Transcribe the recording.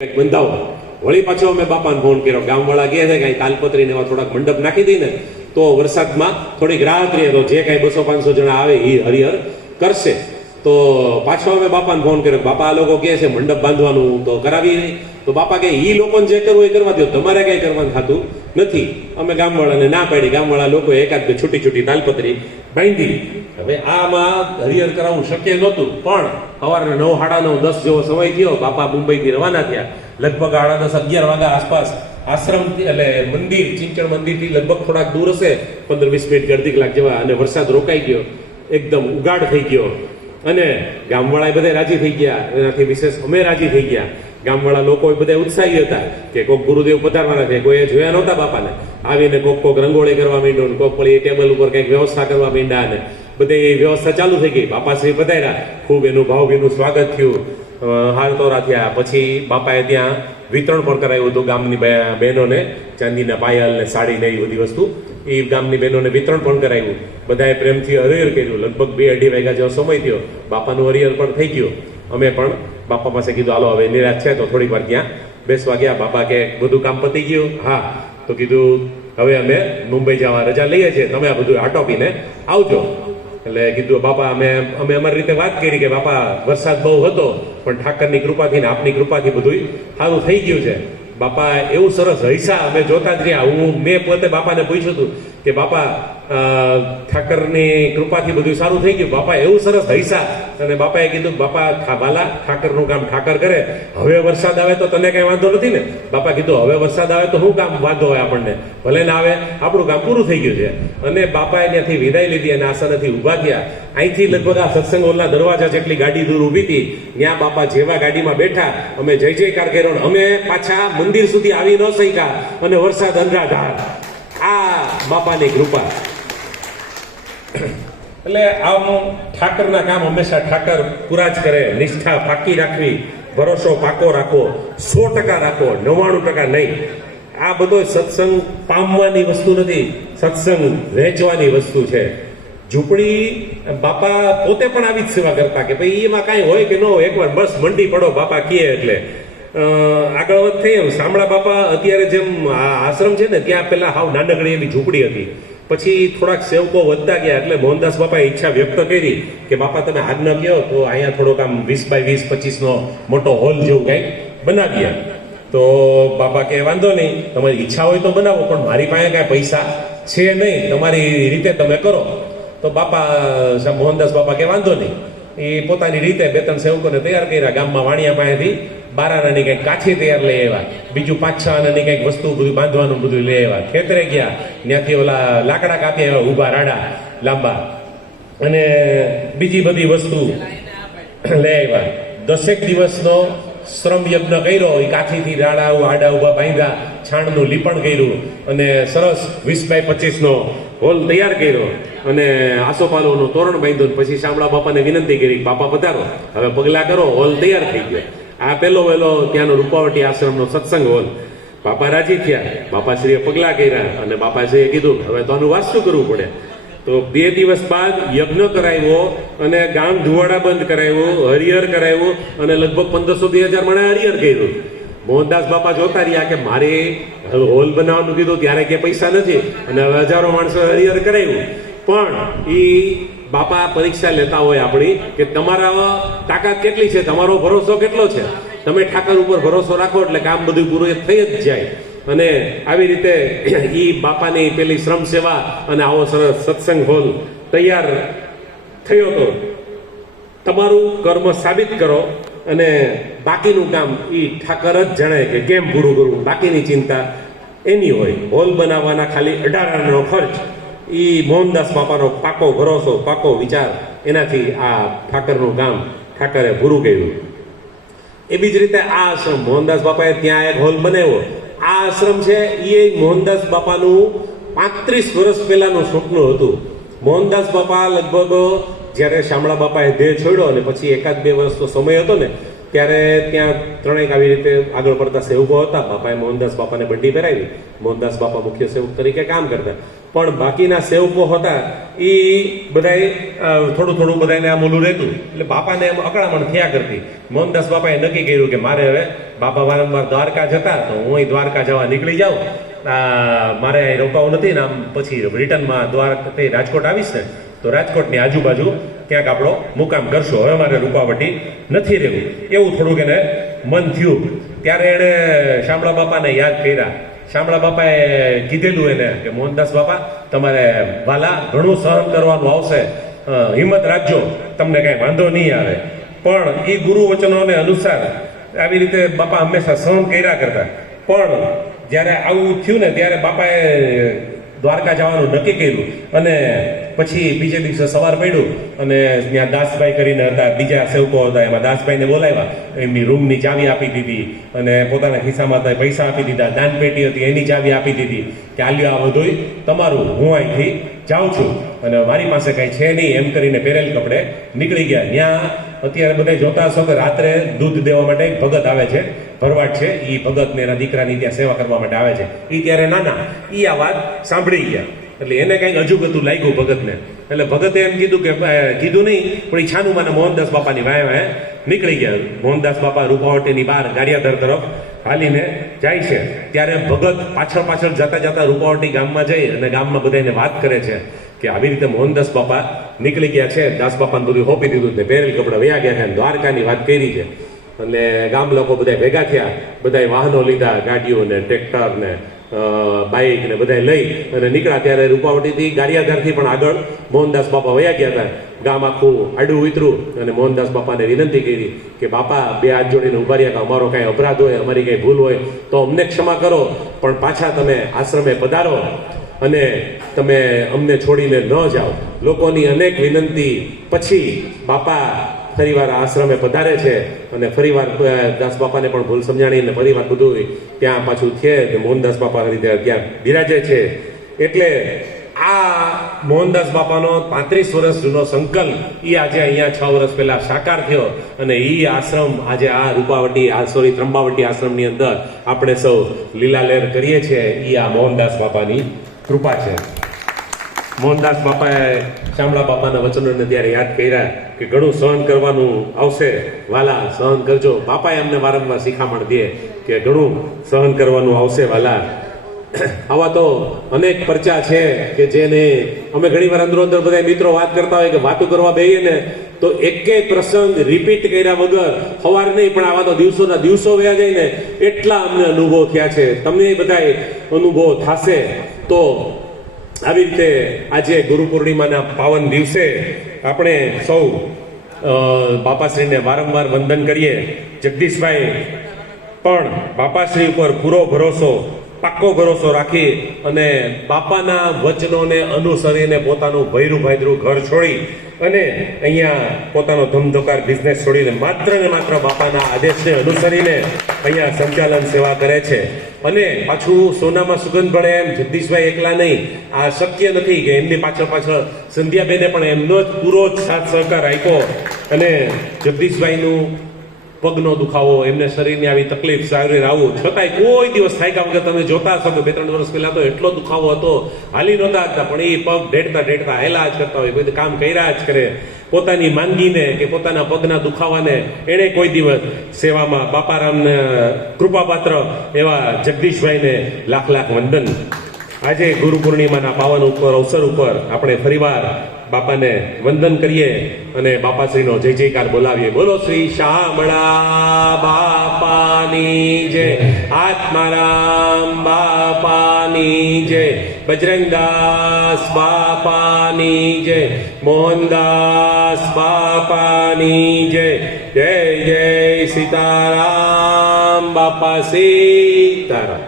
બંધાવો વળી પાછો અમે બાપાને ફોન કર્યો, ગામવાળા કહે છે કે તાલપત્રીને એવા થોડાક મંડપ નાખી દઈને તો વરસાદમાં થોડીક રાહત રહે, તો જે કાંઈ 200-500 જણા આવે એ હરિહર કરશે. તો પાછો અમે બાપાને ફોન કર્યો, બાપા આ લોકો કહે છે મંડપ બાંધવાનું તો કરાવી નહીં. તો બાપા કે એ લોકોને જે કરવું એ કરવા દો, તમારે કંઈ કરવાનું થતું નથી. અમે ગામવાળાને ના પાડી, ગામવાળા લોકો એકાદ બે છૂટી છૂટી તાલપત્રી બાંધી. હવે આમાં હરિહર કરાવવું શક્ય નહોતું, પણ સવારના 9, 9:30, 10 જેવો સમય થયો. બાપા મુંબઈથી રવાના થયા. લગભગ 10:30, 11 વાગ્યા આસપાસ આશ્રમ એટલે મંદિર, ચિંચણ મંદિરથી લગભગ થોડાક દૂર હશે, 15-20 મિનિટ, અડધી કલાક જેવા. અને વરસાદ રોકાઈ ગયો, એકદમ ઉગાડ થઈ ગયો. અને ગામવાળા બધા રાજી થઈ ગયા, એનાથી વિશેષ અમે રાજી થઈ ગયા. ગામવાળા લોકો બધા ઉત્સાહી હતા કે કોક ગુરુદેવ પધારવાના છે. કોઈએ જોયા નહોતા બાપાને. આવીને કોક રંગોળી કરવા માંડ્યો, કોક પડી ટેબલ ઉપર કંઈક વ્યવસ્થા કરવા માંડ્યા, અને બધી વ્યવસ્થા ચાલુ થઈ ગઈ. બાપાશ્રી પધાર્યા, ખૂબ એનું ભાવભીનું સ્વાગત થયું, હાલતોરા થયા. પછી બાપાએ ત્યાં વિતરણ પણ કરાયું હતું ગામની બહેનોને, ચાંદીના પાયલ ને સાડી ને એ બધી વસ્તુ. એ ગામની બહેનોને વિતરણ પણ કરાવ્યું. બધાએ પ્રેમથી હરિહર કર્યું. લગભગ 2-2.5 વાગ્યા જેવો સમય થયો. બાપાનું હરિહર પણ થઈ ગયું. અમે પણ બાપા પાસે કીધું હાલો હવે નિરાશ છે તો થોડીક વાર ત્યાં બેસવા ગયા. બાપા કે બધું કામ પતી ગયું? હા. તો કીધું હવે અમે મુંબઈ જવા રજા લઈએ છીએ, તમે આ બધું આટોપીને આવજો. એટલે કીધું બાપા અમે અમારી રીતે વાત કરી કે બાપા વરસાદ બહુ હતો, પણ ઠાકરની કૃપાથી ને આપની કૃપાથી બધું સારું થઈ ગયું છે. બાપા એવું સરસ હૈસા, અમે જોતા જ રહ્યા. મેં પોતે બાપાને પૂછ્યું હતું કે બાપા ઠાકરની કૃપાથી બધું સારું થઈ ગયું. બાપા એવું સરસ હૈસા. અને બાપાએ કીધું બાપા વાલા, ઠાકરનું કામ ઠાકર કરે. હવે વરસાદ આવે તો તને કઈ વાંધો નથી ને? બાપા કીધું હવે વરસાદ આવે તો શું કામ વાંધો હોય આપણને, ભલે ના આવે, આપણું કામ પૂરું થઈ ગયું છે. અને બાપાએ ત્યાંથી વિદાય લીધી અને આસનેથી ઊભા થયા. અહીંથી લગભગ આ સત્સંગ હોલના દરવાજા જેટલી ગાડી દૂર ઊભી હતી, ત્યાં બાપા જેવા ગાડીમાં બેઠા, અમે જય જયકાર કર્યો. અમે પાછા મંદિર સુધી આવી ન શક્યા અને વરસાદ અંધાધાર. આ બાપાની કૃપા. એટલે આવું ઠાકરના કામ હંમેશા ઠાકર પૂરા જ કરે. નિષ્ઠા પાકી રાખવી, ભરોસો પાકો રાખો, 100% રાખો, 99% નહીં. આ બધો સત્સંગ પામવાની વસ્તુ નથી, સત્સંગ વહેંચવાની વસ્તુ છે. ઝૂંપડી બાપા પોતે પણ આવી જ સેવા કરતા કે ભાઈ એમાં કાંઈ હોય કે ન હોય, એકવાર બસ મંડી પડો બાપા કહે એટલે આગળ વધ થઈ. એમ શામળા બાપા અત્યારે જેમ આશ્રમ છે ને, ત્યાં પેલા હાવ નાનકડી એવી ઝૂંપડી હતી. પછી થોડાક સેવકો વધતા ગયા, એટલે મોહનદાસ બાપાએ ઈચ્છા વ્યક્ત કરી કે બાપા તમે આજ્ઞા કહો તો અહીંયા થોડોક આમ 20x20-25 મોટો હોલ જેવું કંઈક બનાવીએ. તો બાપા કે વાંધો નહીં, તમારી ઈચ્છા હોય તો બનાવો, પણ મારી પાસે કાંઈ પૈસા છે નહીં, તમારી રીતે તમે કરો. તો બાપા મોહનદાસ બાપા કે વાંધો નહીં. એ પોતાની રીતે 2-3 સેવકોને તૈયાર કર્યા. ગામમાં વાણિયા પાસેથી 12 આનાની કંઈક કાઠી તૈયાર લઈ આવ્યા, બીજું 5-6 આનાની કંઈક વસ્તુ બધું બાંધવાનું બધું લઈ આવ્યા. ખેતરે ગયા, ત્યાંથી ઓલા લાકડા કાપી આવ્યા, ઊભા રાડા લાંબા, અને બીજી બધી વસ્તુ લઈ આવ્યા. 10 દિવસનો શ્રમ યજ્ઞ કર્યો. એ કાઠીથી રાડા આડા ઊભા બાંધ્યા, છાણનું લીપણ કર્યું, અને સરસ 20x25 હોલ તૈયાર કર્યો, અને આસોપાલોનું તોરણ બાંધ્યું. પછી શામળા બાપાને વિનંતી કરી, બાપા પધારો, હવે પગલા કરો, હોલ તૈયાર થઈ ગયો. આ પહેલો વહેલો ત્યાંનો રૂપાવટી આશ્રમનો સત્સંગ હોલ. બાપા રાજી થયા, બાપાશ્રીએ પગલા કર્યા, અને બાપાશ્રીએ કીધું હવે તો આનું વાસ્તુ કરવું પડે. તો 2 દિવસ બાદ યજ્ઞ કરાવ્યો, અને ગામ ધુવાડા બંધ કરાવ્યું, હરિહર કરાવ્યું, અને લગભગ 1500-2000 માણે હરિહર કર્યું. મોહનદાસ બાપા જોતા રહ્યા કે મારે હોલ બનાવવાનું કીધું ત્યારે કે પૈસા નથી, અને હવે હજારો માણસો હરિહર કરાવ્યું. પણ એ બાપા પરીક્ષા લેતા હોય આપણી કે તમારા તાકાત કેટલી છે, તમારો ભરોસો કેટલો છે. તમે ઠાકર ઉપર ભરોસો રાખો એટલે કામ બધું પૂરું થઈ જ જાય. અને આવી રીતે એ બાપાની પેલી શ્રમ સેવા અને આવો સરસ સત્સંગ હોલ તૈયાર થયો હતો. તમારું કર્મ સાબિત કરો, અને બાકીનું કામ એ ઠાકર જ જાણે કે કેમ પૂરું કરવું. બાકીની ચિંતા એની હોય. હોલ બનાવવાના ખાલી 18 આનાનો ખર્ચ એ મોહનદાસ બાપાનો પાકો ભરોસો, પાકો વિચાર, એનાથી આ ઠાકરનું કામ ઠાકરે પૂરું કર્યું. એવી જ રીતે આ આશ્રમ મોહનદાસ બાપાએ ત્યાં એક હોલ બનાવ્યો. આ આશ્રમ છે એ મોહનદાસ બાપાનું 35 વર્ષ પહેલાનું સ્વપ્ન હતું. મોહનદાસ બાપા લગભગ જ્યારે શામળા બાપાએ દેહ છોડ્યો અને પછી 1-2 વર્ષનો સમય હતો ને, ત્યારે ત્યાં ત્રણેક આવી રીતે આગળ પડતા સેવકો હતા. બાપાએ મોહનદાસ બાપાને બંડી પહેરાવી. મોહનદાસ બાપા મુખ્ય સેવક તરીકે કામ કરતા, પણ બાકીના સેવકો હતા એ બધાએ થોડું થોડું બધાને આમ ઓલું રહેતું, એટલે બાપાને એમ અકળામણ થયા કરતી. મોહનદાસ બાપાએ નક્કી કર્યું કે મારે હવે, બાપા વારંવાર દ્વારકા જતા, તો હું દ્વારકા જવા નીકળી જાઉં, મારે રોકાવું નથી ને આમ પછી રિટર્નમાં દ્વારકા રાજકોટ આવીશ ને તો રાજકોટની આજુબાજુ ક્યાંક આપણો મુકામ કરશો, હવે મારે રૂપાવટી નથી રહેવું, એવું થોડુંક એને મન થયું. ત્યારે એણે શામળા બાપાને યાદ કર્યા. શામળા બાપાએ કીધેલું એને કે મોહનદાસ બાપા, તમારે વાલા ઘણું સહન કરવાનું આવશે, હિંમત રાખજો, તમને કાંઈ વાંધો નહીં આવે. પણ એ ગુરુ વચનોને અનુસાર આવી રીતે બાપા હંમેશા સહન કર્યા કરતા. પણ જ્યારે આવું થયું ને ત્યારે બાપાએ દ્વારકા જવાનું નક્કી કર્યું, અને પછી બીજે દિવસે સવાર પડ્યું અને ત્યાં દાસભાઈ કરીને હતા, બીજા સેવકો હતા, એમાં દાસભાઈને બોલાવ્યા, એમની રૂમની ચાવી આપી દીધી અને પોતાના ખિસ્સામાં પૈસા આપી દીધા, દાનપેટી હતી એની ચાવી આપી દીધી કે આલ્યો આ બધું તમારું, હું અહીંથી જાઉં છું અને મારી પાસે કંઈ છે નહીં, એમ કરીને પહેરેલ કપડે નીકળી ગયા. ત્યાં અત્યારે બધા જોતા હશો કે રાત્રે દૂધ દેવા માટે એક ભગત આવે છે, ભરવાડ છે, એ ભગતને એના દીકરાની ત્યાં સેવા કરવા માટે આવે છે. એ ત્યારે નાના, એ આ વાત સાંભળી ગયા, એટલે એને કંઈક અજુગતું લાગ્યું ભગતને. એટલે ભગતે એમ કીધું કે કીધું નહીં, પણ એ છાનું માને મોહનદાસ બાપાની વાય નીકળી ગયા. મોહનદાસ બાપા રૂપાવટીની બહાર ગાડિયાધર તરફ હાલીને જાય છે. ત્યારે ભગત પાછળ પાછળ જતા જતા રૂપાવટી ગામમાં જઈ અને ગામમાં બધાને વાત કરે છે કે આવી રીતે મોહનદાસ બાપા નીકળી ગયા છે, દાસ બાપાને બધું હોપી દીધું ને પહેરેલ કપડા વયા ગયા છે, દ્વારકાની વાત કરી છે. એટલે ગામ લોકો બધા ભેગા થયા, બધાએ વાહનો લીધા, ગાડીઓ ને ટ્રેક્ટર ને બાઇક ને બધા લઈ અને નીકળ્યા. ત્યારે રૂપાવટીથી ગાડિયાધારથી પણ આગળ મોહનદાસ બાપા વયા ગયા હતા. ગામ આખું આડું ઉતરું અને મોહનદાસ બાપાને વિનંતી કરી કે બાપા, બે હાથ જોડીને ઉભા રહ્યા કે અમારો કાંઈ અપરાધ હોય, અમારી કાંઈ ભૂલ હોય તો અમને ક્ષમા કરો, પણ પાછા તમે આશ્રમે પધારો અને તમે અમને છોડીને ન જાઓ. લોકોની અનેક વિનંતી પછી બાપા ફરીવાર આશ્રમે પધારે છે અને ફરીવાર દાસ બાપાને પણ ભૂલ સમજાણી અને ફરીવાર બધું ત્યાં પાછું છે કે મોહનદાસ બાપા રીતે ત્યાં બિરાજે છે. એટલે આ મોહનદાસ બાપાનો 35 વર્ષ જૂનો સંકલ્પ એ આજે અહીંયા 6 વર્ષ પહેલા સાકાર થયો અને એ આશ્રમ આજે આ રૂપાવટી ત્રંબાવટી આશ્રમની અંદર આપણે સૌ લીલાલેર કરીએ છીએ. એ આ મોહનદાસ બાપાની કૃપા છે. મોહનદાસ બાપાએ શામળા બાપાના વચનોને ત્યારે યાદ કર્યા કે ઘણું સહન કરવાનું આવશે, વાલા સહન કરજો. બાપાએ અમને વારંવાર શિખામણ દે કે ઘણું સહન કરવાનું આવશે વાલા. આવા તો અનેક પરચા છે કે જેને અમે ઘણી વાર અંદરો અંદર બધા મિત્રો વાત કરતા હોય કે વાતો કરવા બેહીએ ને તો એકેય પ્રસંગ રિપીટ કર્યા વગર સવાર નહીં, પણ આવા તો દિવસોના દિવસો વયા જાય ને એટલા અમને અનુભવ થયા છે. તમને બધા અનુભવ થશે. તો આવી રીતે આજે ગુરુ પૂર્ણિમાના પાવન દિવસે આપણે સૌ બાપાશ્રીને વારંવાર વંદન કરીએ. જગદીશભાઈ પણ બાપાશ્રી ઉપર પૂરો ભરોસો, પાક્કો ભરોસો રાખી અને બાપાના વચનોને અનુસરીને પોતાનું ભૈરું ભાઈદરું ઘર છોડી અને અહીંયા પોતાનો ધમધોકાર બિઝનેસ છોડીને માત્ર ને માત્ર બાપાના આદેશને અનુસરીને અહીંયા સંચાલન સેવા કરે છે. અને પાછું સોનામાં સુગંધ ભળે એમ જગદીશભાઈ એકલા નહીં, આ શક્ય નથી કે એમની પાછળ સંધ્યાબેને પણ એમનો જ પૂરો જ સાથ સહકાર આપ્યો. અને જગદીશભાઈનું પગનો દુખાવો, એમને શરીરની આવી તકલીફ, શરીર આવું છતાંય કોઈ દિવસ થાક્યા વગર તમે જોતા હશો કે 2-3 વર્ષ પહેલા તો એટલો દુખાવો હતો, હાલી નહોતા શકતા, પણ એ પગ ઢેડતા હેલા જ કરતા હોય, કોઈ કામ કર્યા જ કરે. પોતાની માંગીને કે પોતાના પગના દુખાવાને એણે કોઈ દિવસ સેવામાં બાપારામને કૃપાપાત્ર એવા જગદીશભાઈને લાખ લાખ વંદન. આજે ગુરુ પૂર્ણિમાના પાવન અવસર ઉપર આપણે ફરીવાર બાપાને વંદન કરીએ અને બાપાશ્રીનો જય જયકાર બોલાવીએ. બોલો શ્રી શામળા બાપાની જય, આત્મારામ બાપાની જય, બજરંગદાસ બાપાની જય, મોહનદાસ બાપાની જય. જય જય સીતારામ. બાપા સીતારામ.